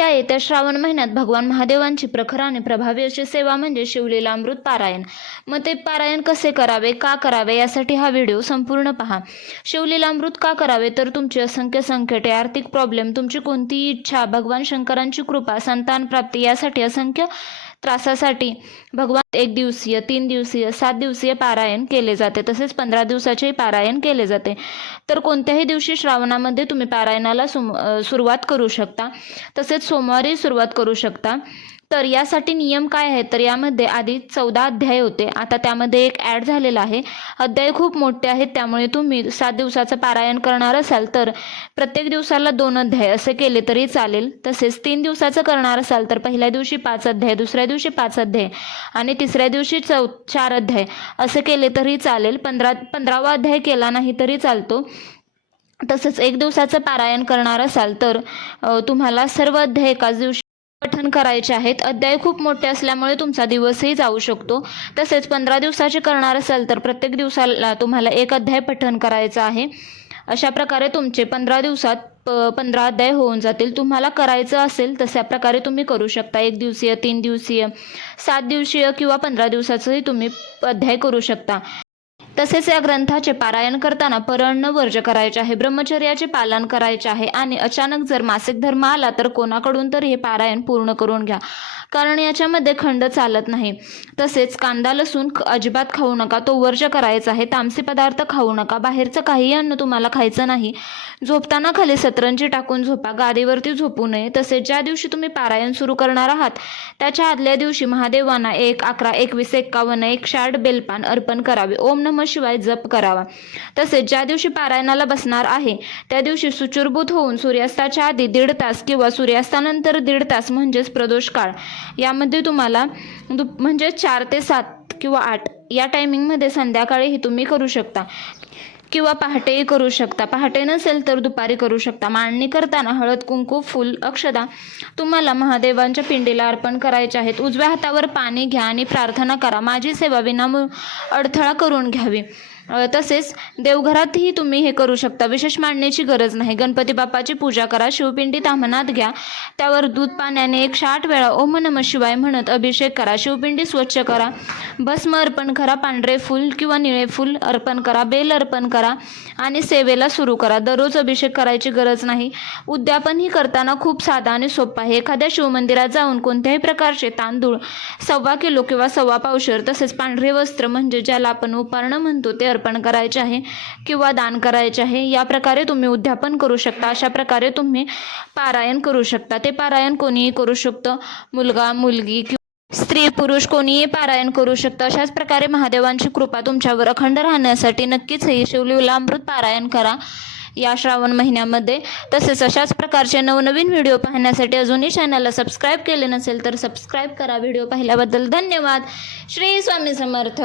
त्या येत्या श्रावण महिन्यात भगवान महादेवांची प्रखर आणि प्रभावी अशी सेवा म्हणजे शिवलीला अमृत पारायण मग ते पारायण कसे करावे का करावे यासाठी हा व्हिडिओ संपूर्ण पहा. शिवलीला अमृत का करावे? तर तुमची असंख्य संकटे आर्थिक प्रॉब्लेम तुमची कोणतीही इच्छा भगवान शंकरांची कृपा संतान प्राप्ती यासाठी असंख्य त्रासासाठी भगवान एक दिवसीय तीन दिवसीय सात दिवसीय पारायण केले जाते. तसेच पंधरा दिवसाचेही पारायण केले जाते. तर कोणत्याही दिवशी श्रावणामध्ये तुम्ही पारायणाला सुम सुरुवात करू शकता. तसेच सोमवारी सुरुवात करू शकता. तर यासाठी नियम काय आहेत? तर यामध्ये आधी चौदा अध्याय होते. आता त्यामध्ये एक ॲड झालेला आहे. अध्याय खूप मोठे आहेत त्यामुळे तुम्ही सात दिवसाचं पारायण करणार असाल तर प्रत्येक दिवसाला दोन अध्याय असे केले तरी चालेल. तसेच तीन दिवसाचं करणार असाल तर पहिल्या दिवशी पाच अध्याय दुसऱ्या दिवशी पाच अध्याय आणि तिसऱ्या दिवशी चौ चार अध्याय असे केले तरी चालेल. पंधरा पंधरावा अध्याय केला नाही तरी चालतो. तसंच एक दिवसाचं पारायण करणार असाल तर तुम्हाला सर्व अध्याय एकाच दिवशी पठन करायचे आहेत. अध्याय खूप मोठे असल्यामुळे तुमचा दिवसही जाऊ शकतो. तसेच पंधरा दिवसाचे करणार असाल तर प्रत्येक दिवसाला तुम्हाला एक अध्याय पठन करायचं आहे. अशा प्रकारे तुमचे पंधरा दिवसात प पंधरा अध्याय होऊन जातील. तुम्हाला करायचं असेल तशा प्रकारे तुम्ही करू शकता. एक दिवसीय तीन दिवसीय सात दिवसीय किंवा पंधरा दिवसाचंही तुम्ही अध्याय करू शकता. तसेच या ग्रंथाचे पारायण करताना परण वर्ज करायचे आहे ब्रह्मचर्याचे पालन करायचे आहे आणि अचानक जर मासिक धर्म आला तर कोणाकडून तर हे पारायण पूर्ण करून घ्या. कारण याच्यामध्ये खंड चालत नाही. तसेच कांदा लसूण अजिबात खाऊ नका. तो वर्ज करायचा आहे. तामसी पदार्थ खाऊ नका. बाहेरचं काही अन्न तुम्हाला खायचं नाही. झोपताना खाली सतरंजी टाकून झोपा. गादीवरती झोपू नये. तसेच ज्या दिवशी तुम्ही पारायण सुरू करणार आहात त्याच्या आदल्या दिवशी महादेवांना एक अकरा एकवीस एक्कावन्न एक शार्ट बेलपान अर्पण करावे. ओम नम शिवाय जप करावा. तसेच ज्या दिवशी पारायणाला बसणार आहे त्या दिवशी सुचूरभूत होऊन सूर्यास्ताच्या आधी दीड तास किंवा सूर्यास्तानंतर दीड तास म्हणजेच प्रदोष काळ. यामध्ये तुम्हाला दुप म्हणजे चार ते सात किंवा आठ या टायमिंगमध्ये संध्याकाळीही तुम्ही करू शकता. किंवा पहाटेही करू शकता. पहाटे नसेल तर दुपारी करू शकता. मांडणी करताना हळद कुंकू फुल अक्षदा तुम्हाला महादेवांच्या पिंडीला अर्पण करायचे आहेत. उजव्या हातावर पाणी घ्या आणि प्रार्थना करा. माझी सेवा विनामूळ अडथळा करून घ्यावी. तसेच देवघरातही तुम्ही हे करू शकता. विशेष मांडण्याची गरज नाही. गणपती बाप्पाची पूजा करा शिवपिंडी तामनात घ्या त्यावर दूध पाण्याने एकशे आठ वेळा ओम नम शिवाय म्हणत अभिषेक करा शिवपिंडी स्वच्छ करा भस्म अर्पण करा पांढरे फूल किंवा निळे फूल अर्पण करा बेल अर्पण करा आणि सेवेला सुरू करा. दररोज अभिषेक करायची गरज नाही. उद्यापनही करताना खूप साधा आणि सोपा आहे. एखाद्या शिवमंदिरात जाऊन कोणत्याही प्रकारचे तांदूळ सव्वा किलो किंवा सव्वा पावशर तसेच पांढरे वस्त्र म्हणजे ज्याला आपण उपारणं म्हणतो ते अर्पण करायचे आहे किंवा दान करायचे आहे या प्रकारे तुम्ही उद्यापन करू शकता. अशा प्रकारे तुम्ही पारायण करू शकता. ते पारायण कोणीही करू शकतं. मुलगा मुलगी किंवा स्त्री पुरुष कोणीही पारायण करू शकतं. अशाच प्रकारे महादेवांची कृपा तुमच्यावर अखंड राहण्यासाठी नक्कीच हे शिवलीला अमृत पारायण करा या श्रावण महिन्यामध्ये. तसेच अशाच प्रकारचे नवनवीन व्हिडिओ पाहण्यासाठी अजूनही चॅनलला सबस्क्राईब केले नसेल तर सबस्क्राईब करा. व्हिडिओ पाहिल्याबद्दल धन्यवाद. श्री स्वामी समर्थ.